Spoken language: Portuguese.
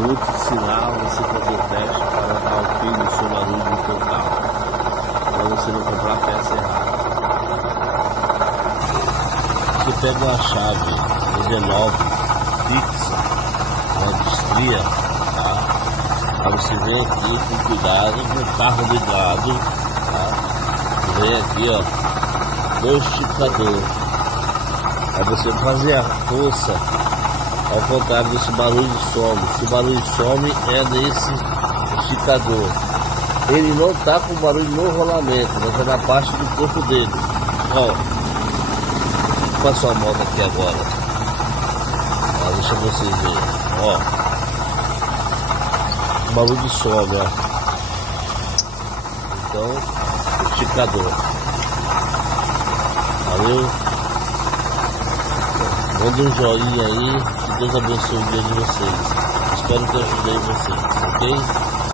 Vou te ensinar você fazer o teste para dar o fim do seu barulho no teu carro, para você não comprar a peça errada. Você pega uma chave 19 fixa, uma destria, tá? Aí você vem aqui com cuidado, com o carro ligado, tá? Vem aqui, ó, no esticador. Aí você vai fazer a força ao contrário desse barulho some. Se o barulho some é nesse esticador. Ele não tá com barulho no rolamento, mas é na parte do corpo dele. Ó, passou a moto aqui agora. Ó, deixa vocês verem. Ó, o barulho some, ó. Então, esticador. Valeu? Manda um joinha aí, que Deus abençoe o dia de vocês. Espero que eu ajudei vocês, ok?